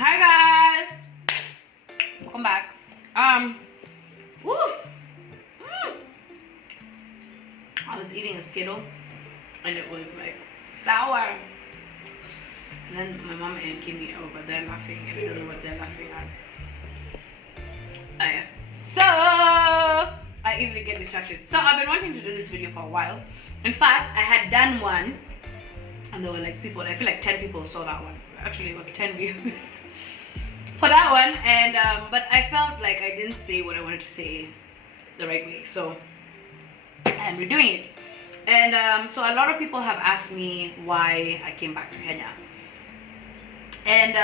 Hi guys, welcome back. Woo. I was eating a Skittle and it was like sour. And then my mom and Kimmy are over there laughing and I don't know what they're laughing at. So I easily get distracted. So I've been wanting to do this video for a while. In fact, I had done one and there were like people, I feel like 10 people saw that one. Actually, it was 10 views for that one, and but I felt like I didn't say what I wanted to say the right way, so I'm redoing it. And so a lot of people have asked me why I came back to Kenya, and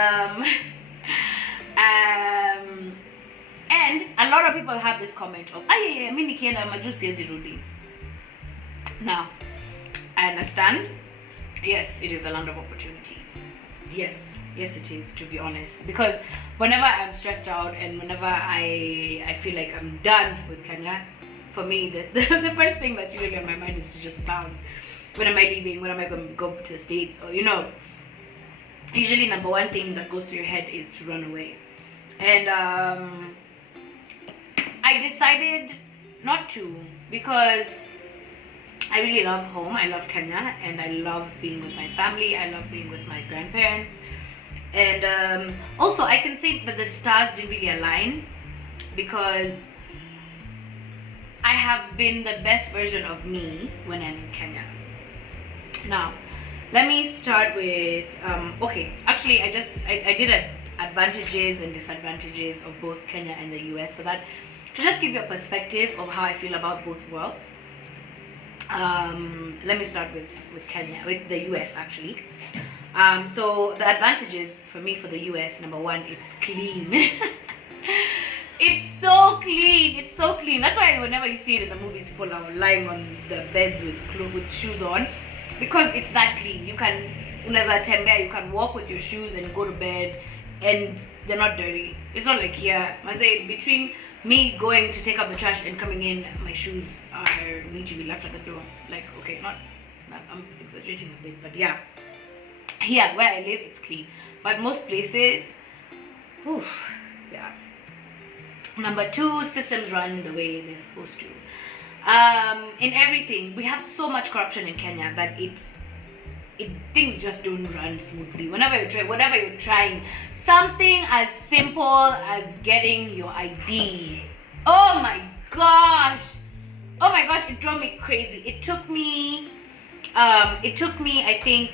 and a lot of people have this comment of mimi nikienda majuu siwezi rudi. Now I understand, yes, it is the land of opportunity. Yes it is, to be honest, because whenever I'm stressed out and whenever I feel like I'm done with Kenya, for me the first thing that's usually on my mind is to just bounce. When am I leaving? When am I going to go to the States? Or usually number one thing that goes through your head is to run away. And I decided not to, because I really love home. I love Kenya and I love being with my family. I love being with my grandparents. And also I can say that the stars didn't really align, because I have been the best version of me when I'm in Kenya. Now let me start with okay, actually I did advantages and disadvantages of both Kenya and the US, so that to just give you a perspective of how I feel about both worlds. Let me start with Kenya, with the US actually. So the advantages for me for the US, number one, it's clean. It's so clean. It's so clean. That's why whenever you see it in the movies, people are lying on the beds with shoes on, because it's that clean. You can, unaweza tembea, you can walk with your shoes and go to bed, and they're not dirty. It's not like here. I say between me going to take out the trash and coming in, my shoes need to be left at the door. Like, okay, I'm exaggerating a bit, but yeah. Here where I live, it's clean, but most places, yeah. Number two, systems run the way they're supposed to. In everything, we have so much corruption in Kenya that things just don't run smoothly. Whenever you're trying, something as simple as getting your ID. Oh my gosh, it drove me crazy. It took me I think,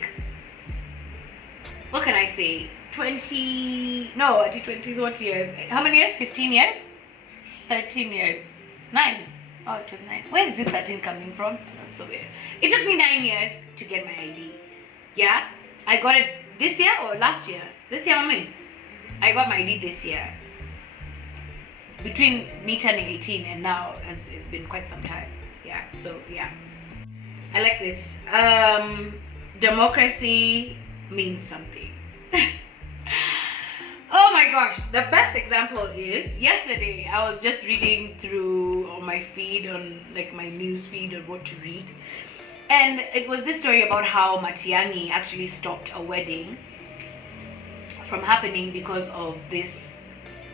what can I say, 20 what years? How many years? 15 years? 13 years? 9? Oh, it was 9. Where is it 13 coming from? That's so weird. It took me 9 years to get my ID. Yeah? I got it this year or last year? This year, mommy. I got my ID this year. Between me turning 18 and now, it's been quite some time. Yeah, so yeah. I like this. Democracy means something. Oh my gosh, the best example is yesterday I was just reading through on my feed, on like my news feed of what to read, and it was this story about how Matiang'i actually stopped a wedding from happening because of this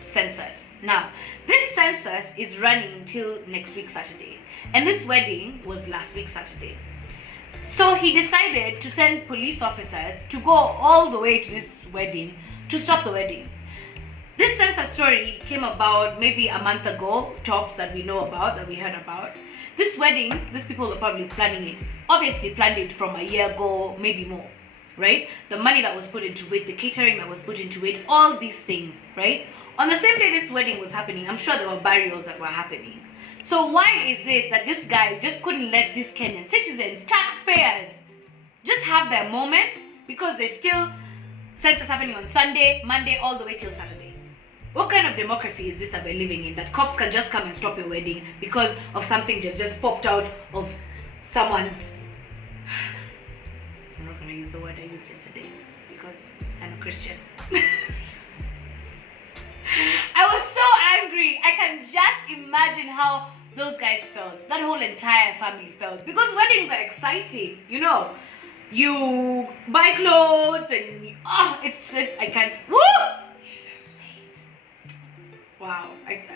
census. Now this census is running till next week Saturday, and this wedding was last week Saturday. So he decided to send police officers to go all the way to this wedding to stop the wedding. This census story came about maybe a month ago, tops, that we know about, that we heard about. This wedding, these people are probably planning it. Obviously planned it from a year ago, maybe more, right? The money that was put into it, the catering that was put into it, all these things, right? On the same day this wedding was happening, I'm sure there were burials that were happening. So why is it that this guy just couldn't let these Kenyan citizens, taxpayers, just have their moment, because there's still census happening on Sunday, Monday, all the way till Saturday? What kind of democracy is this that we're living in, that cops can just come and stop your wedding because of something just popped out of someone's... I'm not going to use the word I used yesterday because I'm a Christian. I was so angry. I can just imagine how those guys felt, that whole entire family felt, because weddings are exciting, you buy clothes and it's just, I can't,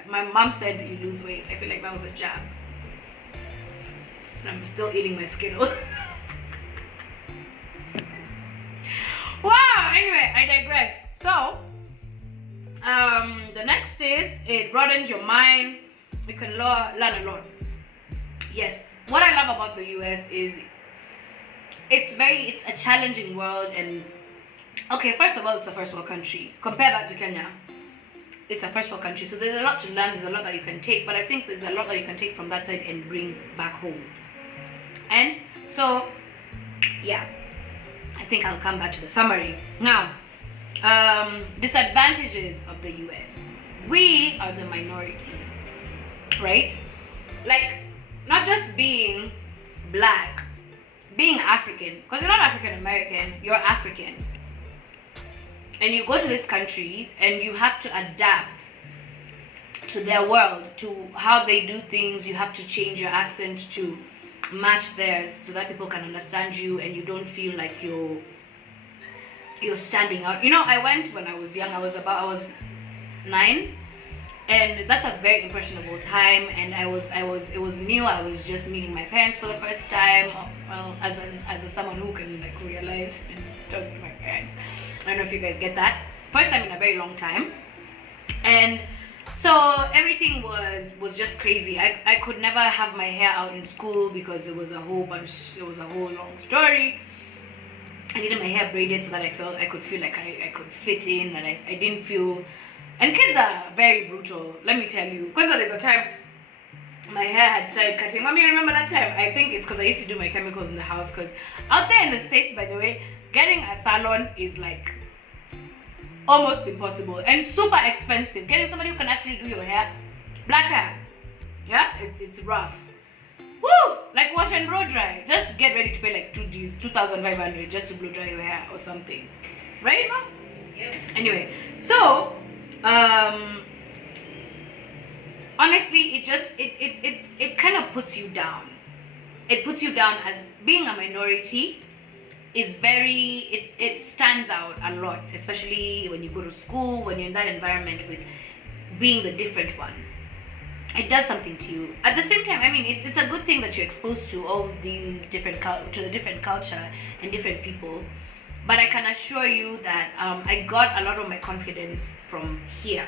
My mom said you lose weight. I feel like that was a jab. And I'm still eating my Skittles. Wow, anyway, I digress. So, the next is it broadens your mind. You can learn a lot. Yes, what I love about the US is it's a challenging world. And okay, first of all, it's a first world country. Compare that to Kenya. It's a first world country, so there's a lot to learn, there's a lot that you can take, but I think there's a lot that you can take from that side and bring back home. And so, yeah, I think I'll come back to the summary. Now, disadvantages of the US. We are the minority, right? Like, not just being black, being African, because you're not African American, you're African. And you go to this country and you have to adapt to their world, to how they do things. You have to change your accent to match theirs so that people can understand you and you don't feel like you're standing out. You know, I went when I was young. I was 9, and that's a very impressionable time. And it was new. I was just meeting my parents for the first time. Well, as someone who can like realize and talk to my parents. I don't know if you guys get that. First time in a very long time. And so everything was just crazy. I could never have my hair out in school because it was a whole long story. I needed my hair braided so that I could feel like I could fit in, that I didn't feel. And kids are very brutal, let me tell you. Because there was a time my hair had started cutting. Mommy, remember that time? I think it's because I used to do my chemicals in the house. Because out there in the States, by the way, getting a salon is like almost impossible and super expensive. Getting somebody who can actually do your hair, black hair, yeah, it's rough. Woo! Like wash and blow dry. Just get ready to pay like 2,500 just to blow dry your hair or something, right, Mom? Yeah. Anyway, so honestly, it kind of puts you down. It puts you down as being a minority. Is very, it stands out a lot, especially when you go to school, when you're in that environment with being the different one. It does something to you. At the same time, I mean, it's a good thing that you're exposed to all these different to the different culture and different people. But I can assure you that I got a lot of my confidence from here,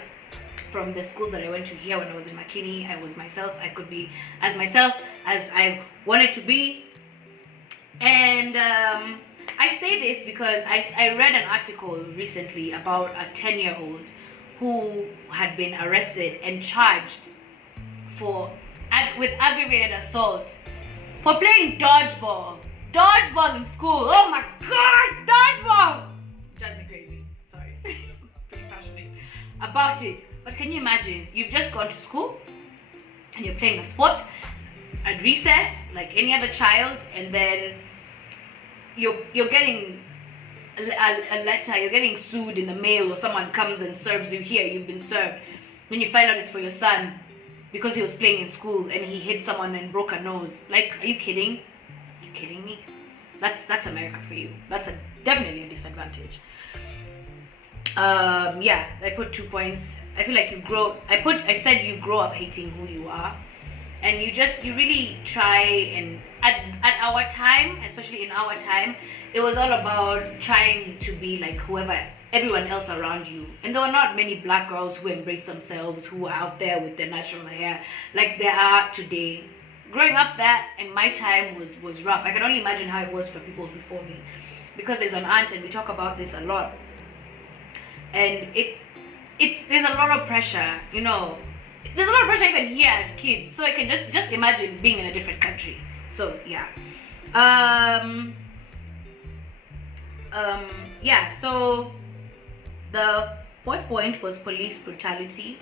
from the schools that I went to here. When I was in McKinney, I was myself. I could be as myself as I wanted to be. And I say this because I read an article recently about a 10-year-old who had been arrested and charged with aggravated assault for playing dodgeball in school. Oh my god, dodgeball! Drives me crazy. Sorry. Pretty passionate about it. But can you imagine, you've just gone to school and you're playing a sport at recess like any other child, and then you're getting a letter, you're getting sued in the mail, or someone comes and serves you here, you've been served. Then you find out it's for your son because he was playing in school and he hit someone and broke a nose. Like, are you kidding? Are you kidding me? That's America for you. That's definitely a disadvantage. Yeah, I put 2 points. I feel like I said you grow up hating who you are. And you really try, and at our time, especially in our time, it was all about trying to be like everyone else around you. And there were not many black girls who embraced themselves, who were out there with their natural hair like there are today. Growing up that in my time was rough. I can only imagine how it was for people before me. Because there's an aunt, and we talk about this a lot. And there's a lot of pressure, you know. There's a lot of pressure even here as kids, so I can just imagine being in a different country. So yeah, yeah. So the 4th point was police brutality.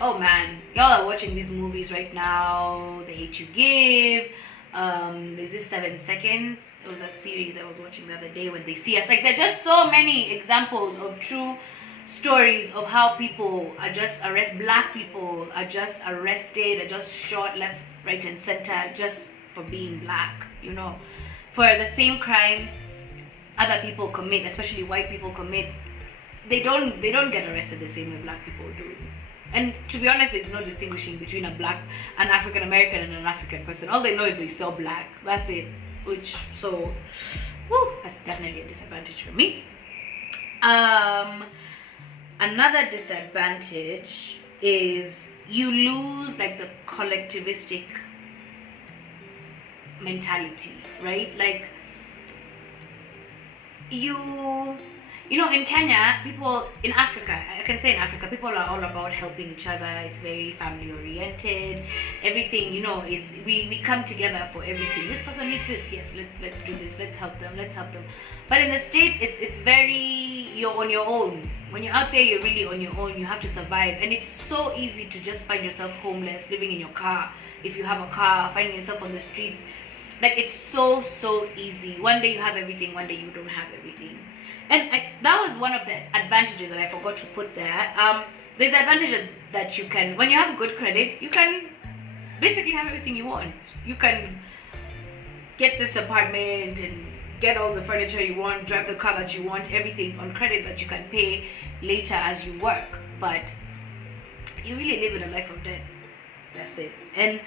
Oh man, y'all are watching these movies right now. The Hate You Give. There's this 7 Seconds. It was a series I was watching the other day. When They See Us, like there are just so many examples of true stories of how people are just black people are just arrested, are just shot left, right and center just for being black, you know, for the same crimes other people commit, especially white people commit. They don't get arrested the same way black people do. And to be honest, there's no distinguishing between an African American and an African person. All they know is they sell black. That's it. That's definitely a disadvantage for me. Another disadvantage is you lose like the collectivistic mentality, right? Like in Kenya, in Africa, I can say in Africa, people are all about helping each other. It's very family oriented. Everything, is we come together for everything. This person needs this, yes, let's do this, let's help them. But in the States, it's very, you're on your own. When you're out there, you're really on your own. You have to survive, and it's so easy to just find yourself homeless, living in your car. If you have a car, finding yourself on the streets, like it's so easy. One day you have everything, one day you don't have everything. And that was one of the advantages that I forgot to put there. There's the advantage that you can, when you have good credit, you can basically have everything you want. You can get this apartment and get all the furniture you want, drive the car that you want, everything on credit that you can pay later as you work. But you really live in a life of debt. That's it. And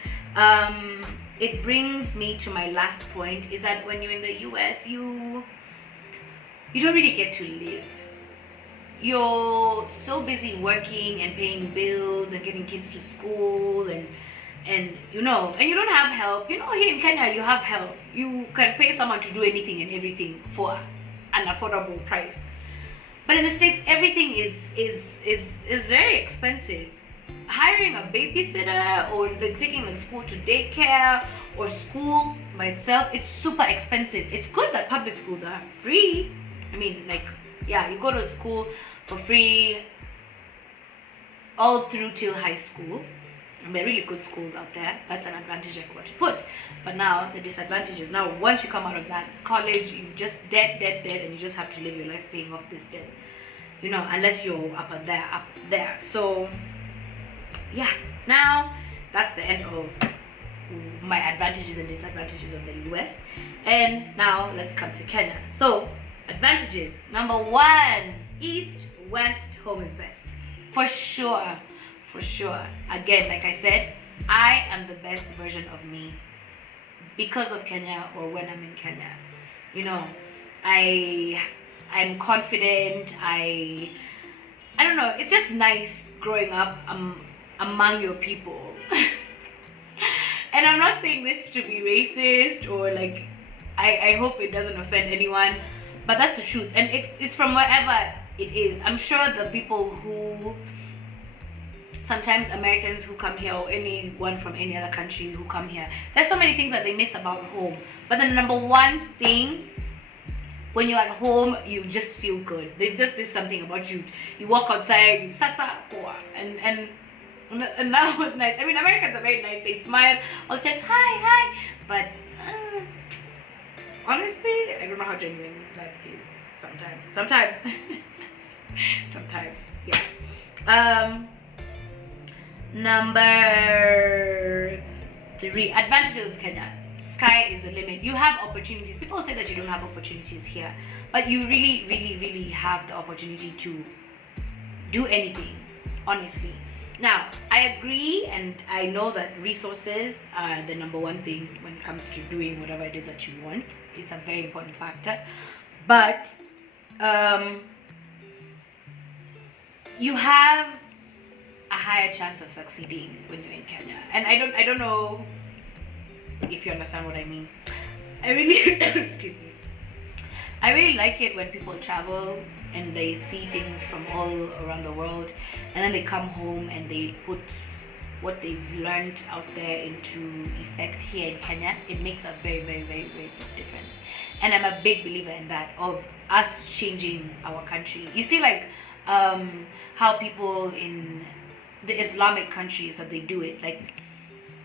it brings me to my last point, is that when you're in the US, you don't really get to live. You're so busy working and paying bills and getting kids to school and you don't have help. Here in Kenya you have help. You can pay someone to do anything and everything for an affordable price. But in the States, everything is very expensive. Hiring a babysitter or like taking the school to daycare or school by itself, it's super expensive. It's good that public schools are free. I mean, you go to school for free all through till high school. And there are really good schools out there. That's an advantage I forgot to put. But now, the disadvantage is now once you come out of that college, you just dead, and you just have to live your life paying off this debt. Unless you're up there. So, yeah. Now, that's the end of my advantages and disadvantages of the US. And now, let's come to Kenya. So, advantages. Number 1, East, West, home is best. For sure. Again, like I said, I am the best version of me because of Kenya or when I'm in Kenya. I'm confident. I don't know. It's just nice growing up among your people. And I'm not saying this to be racist or I hope it doesn't offend anyone. But that's the truth, and it's from wherever it is. I'm sure the people who, sometimes Americans who come here or anyone from any other country who come here, there's so many things that they miss about home. But the number one thing, when you're at home, you just feel good. There's just something about you. You walk outside, you and that was nice. I mean, Americans are very nice. They smile all the time, hi. But honestly, I don't know how genuine that is sometimes. Sometimes, yeah. Number 3, advantages of Kenya. Sky is the limit. You have opportunities. People say that you don't have opportunities here, but you really have the opportunity to do anything, honestly. Now, I agree, and I know that resources are the number 1 thing when it comes to doing whatever it is that you want. It's a very important factor. But you have a higher chance of succeeding when you're in Kenya. And I don't know if you understand what I mean. I really excuse me. I really like it when people travel and they see things from all around the world, and then they come home and they put what they've learned out there into effect here in Kenya. It makes a very big difference. And I'm a big believer in that, of us changing our country. You see, how people in the Islamic countries that they do it,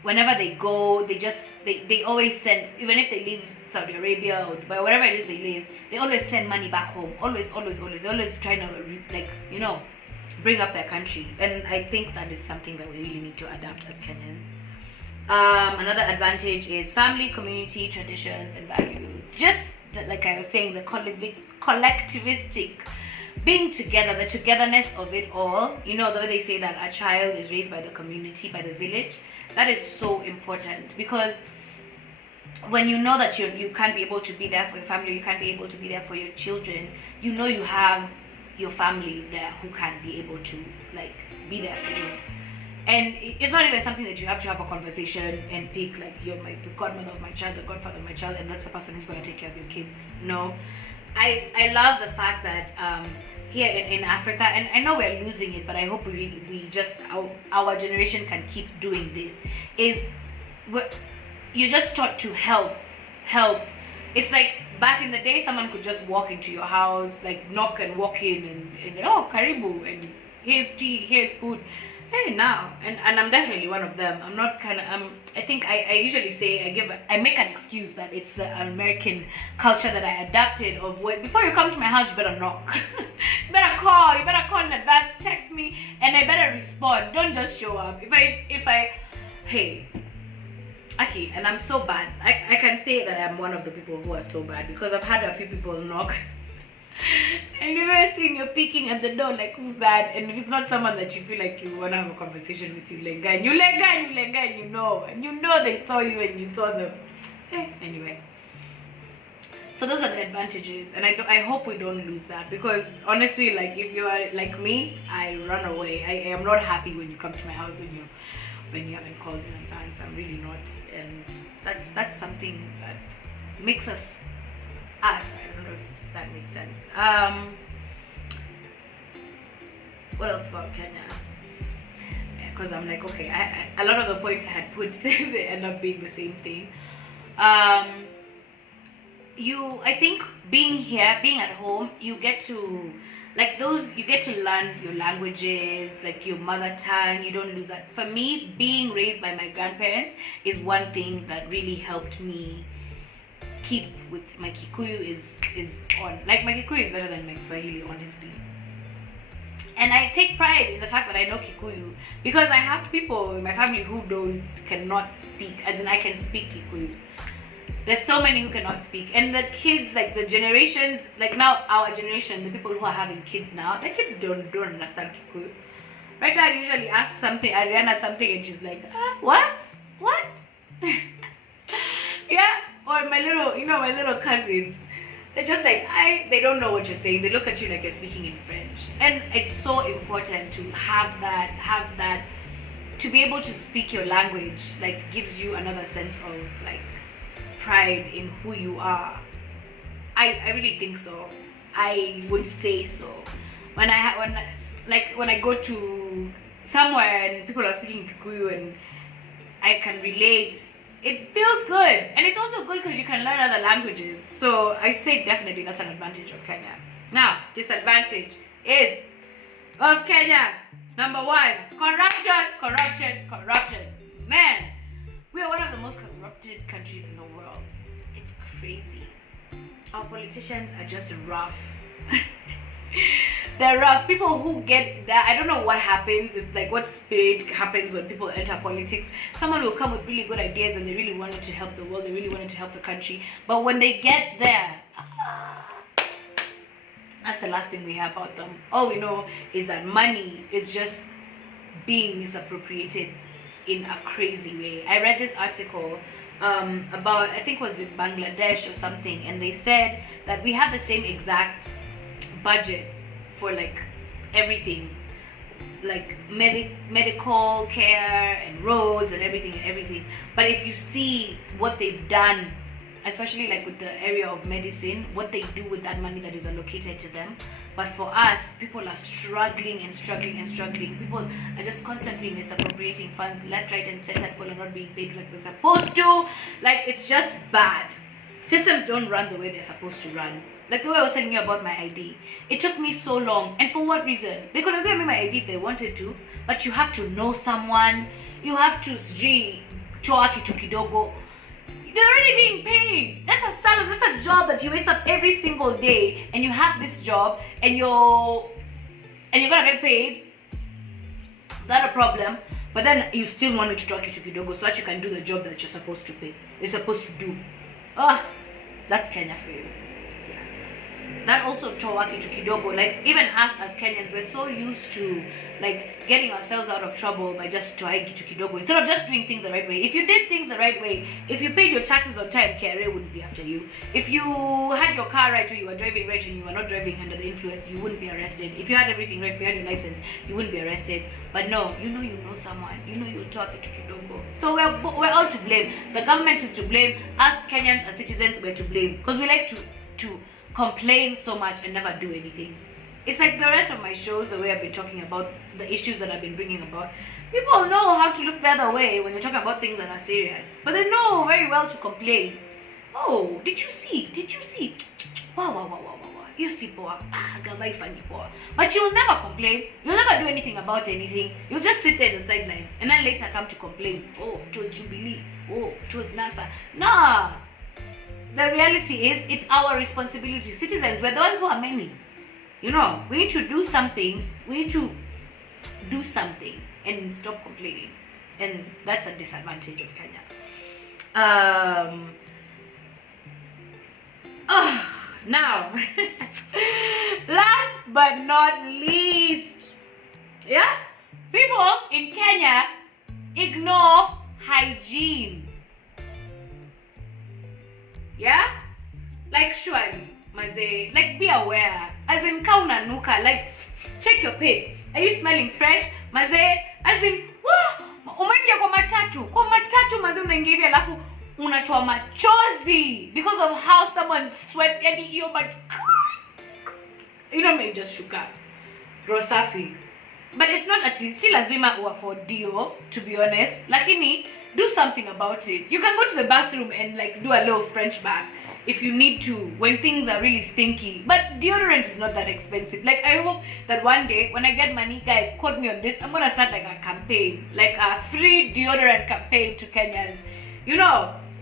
whenever they go, they always send, even if they leave Saudi Arabia or Dubai, wherever it is they live, they always send money back home. Always. They're always trying to bring up their country. And I think that is something that we really need to adapt as Kenyans. Another advantage is family, community, traditions, and values. Just like I was saying, the collectivistic being together, the togetherness of it all. You know, the way they say that a child is raised by the community, by the village. That is so important, because when you know that you can't be able to be there for your family, you can't be able to be there for your children, you know you have your family there who can be able to like be there for you. And it's not even something that you have to have a conversation and pick like you're the godmother of my child, the godfather of my child, and that's the person who's going to take care of your kids. No, I love the fact that here in Africa, and I know we're losing it, but I hope we just our generation can keep doing this. Is you're just taught to help. It's like back in the day, someone could just walk into your house, like knock and walk in, and oh, karibu, and here's tea, here's food. Hey, now, and I'm definitely one of them. I'm not I think I usually say I make an excuse that it's the American culture that I adapted of before you come to my house, you better knock. You better call in advance, text me, and I better respond. Don't just show up. If I hey, okay, and I'm so bad. I can say that I'm one of the people who are so bad, because I've had a few people knock. And the first thing, you're peeking at the door like, who's that? And if it's not someone that you feel like you want to have a conversation with, you lenga, and you know they saw you and you saw them. Anyway, so those are the advantages, and I hope we don't lose that, because honestly, like if you are like me, I run away. I am not happy when you come to my house when you haven't called in advance. I'm really not, and that's something that makes us. I don't know if that makes sense. What else about Kenya? Because I'm like, okay, a lot of the points I had put they end up being the same thing. I think being here, being at home, you get to learn your languages, like your mother tongue. You don't lose that. For me, being raised by my grandparents is one thing that really helped me keep with my Kikuyu is on. Like my Kikuyu is better than my Swahili, honestly. And I take pride in the fact that I know Kikuyu, because I have people in my family who cannot speak, as in I can speak Kikuyu. There's so many who cannot speak, and the kids, like the generations, like now our generation, the people who are having kids now, the kids don't understand Kikuyu. Right now, I usually ask Ariana something, and she's like, what? Yeah. Or my little cousins, they're just like, they don't know what you're saying. They look at you like you're speaking in French. And it's so important to have that, to be able to speak your language, like gives you another sense of like pride in who you are. I really think so. I would say so. When I go to somewhere and people are speaking Kikuyu and I can relate, it feels good. And it's also good because you can learn other languages. So I say definitely that's an advantage of Kenya. Now, disadvantage is of Kenya. Number 1, corruption. Man, we are one of the most corrupted countries in the world. It's crazy. Our politicians are just rough. They're rough. People who get that, I don't know what happens, if like what spirit happens when people enter politics. Someone will come with really good ideas and they really wanted to help the world, they really wanted to help the country, but when they get there, that's the last thing we hear about them. All we know is that money is just being misappropriated in a crazy way. I read this article about, I think it was in Bangladesh or something, and they said that we have the same exact budget for like everything, like medical care and roads and everything, but if you see what they've done, especially like with the area of medicine, what they do with that money that is allocated to them. But for us, people are struggling. People are just constantly misappropriating funds left, right, and center. People are not being paid like they're supposed to. Like, it's just bad. Systems don't run the way they're supposed to run. Like the way I was telling you about my ID. It took me so long. And for what reason? They could have given me my ID if they wanted to, but you have to know someone. You have to choa kitu kidogo. They're already being paid. That's a salary. That's a job that you wake up every single day and you have this job and you're gonna get paid. Not a problem. But then you still want me to talk to kidogo so that you can do the job that you're supposed to do. That's Kenya for you. Yeah. that also toa kitu kidogo. Like even us as Kenyans, we're so used to like getting ourselves out of trouble by just toa kitu kidogo instead of just doing things the right way. If you did things the right way, if you paid your taxes on time, KRA wouldn't be after you. If you had your car right or you were driving right and you were not driving under the influence, you wouldn't be arrested. If you had everything right, if you had your license, you wouldn't be arrested. But no, you know someone, you'll talk kitu kidogo. So we're all to blame. The government is to blame. Us Kenyans as citizens, we're to blame because we like to complain so much and never do anything. It's like the rest of my shows, the way I've been talking about the issues that I've been bringing about. People know how to look the other way when you're talking about things that are serious, but they know very well to complain. Oh, did you see? Wow. You see poa. Gava ifanyi poa. But you'll never complain. You'll never do anything about anything. You'll just sit there in the sidelines and then later come to complain. Oh, it was Jubilee. Oh, it was NASA. Nah. The reality is, it's our responsibility. Citizens, we're the ones who are many. We need to do something. We need to do something and stop complaining. And that's a disadvantage of Kenya. Now, last but not least, people in Kenya ignore hygiene. Like surely, maze, like be aware. As in kauna nuka, like check your pits. Are you smelling fresh? Maze, as in, umengia kwa matatu maze unaingia hivi alafu unatoa machozi because of how someone sweat may just shuka. Rosafi. But it's not actually si lazima uafford dio, to be honest. Lakini do something about it. You can go to the bathroom and like do a little French bath if you need to when things are really stinky. But deodorant is not that expensive. Like I hope that one day when I get money, guys, quote me on this, I'm gonna start like a campaign, like a free deodorant campaign to Kenyans.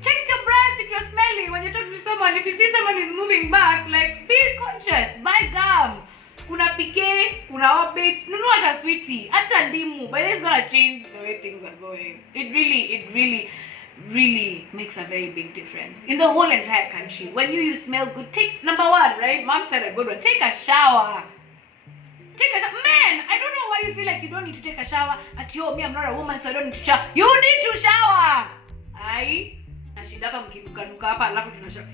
Check your breath if you're smelly when you're talking to someone. If you see someone is moving back, like be conscious. Buy gum. Kuna pike, kuna orbit, nunua hata sweetie, hata ndimu. But it's gonna change the way things are going. It really makes a very big difference in the whole entire country. When you smell good, take number one, right? Mom said a good one. Take a shower. Man, I don't know why you feel like you don't need to take a shower. Me, I'm not a woman, so I don't need to shower. You need to shower. Nashidapa mkinuka hapa alafu tunasha.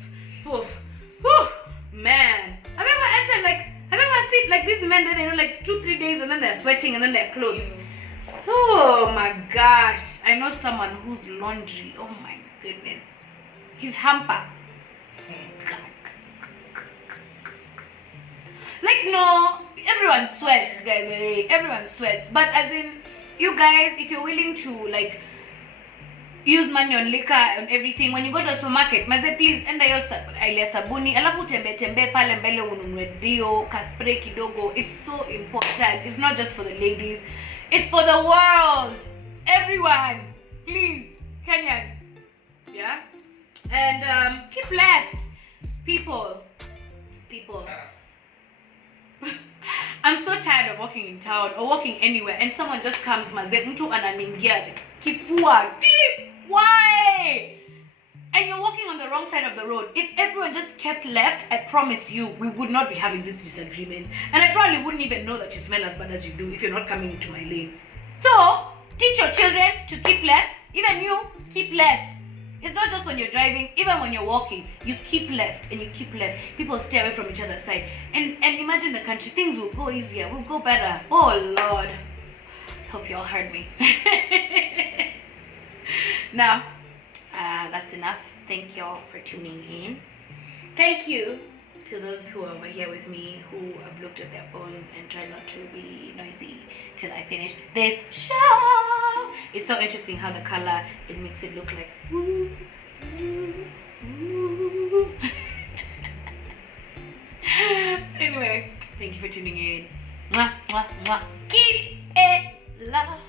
Man, have you ever seen like these men that like 2-3 days and then they're sweating and then they're clothes? Oh my gosh, I know someone whose laundry, oh my goodness, his hamper. Like no, everyone sweats, guys. Everyone sweats, but as in you guys, if you're willing to like use money on liquor and everything, when you go to the supermarket, maze please enda yo ile sabuni alafu tembe pale mbele ununue dio kaspray kidogo. It's so important. It's not just for the ladies, it's for the world. Everyone, please, Kenyans, and keep left, people. I'm so tired of walking in town or walking anywhere and someone just comes maze mtu ananingia kifua deep. Why? And you're walking on the wrong side of the road. If everyone just kept left, I promise you, we would not be having these disagreements. And I probably wouldn't even know that you smell as bad as you do if you're not coming into my lane. So, teach your children to keep left. Even you, keep left. It's not just when you're driving, even when you're walking, you keep left and you keep left. People stay away from each other's side. And imagine the country, things will go easier, will go better. Oh Lord. Hope you all heard me. Now, that's enough. Thank you all for tuning in. Thank you to those who are over here with me, who have looked at their phones and tried not to be noisy till I finish this show. It's so interesting how the color, it makes it look like woo, woo, woo. Anyway, thank you for tuning in. Mwah, mwah, mwah. Keep it love.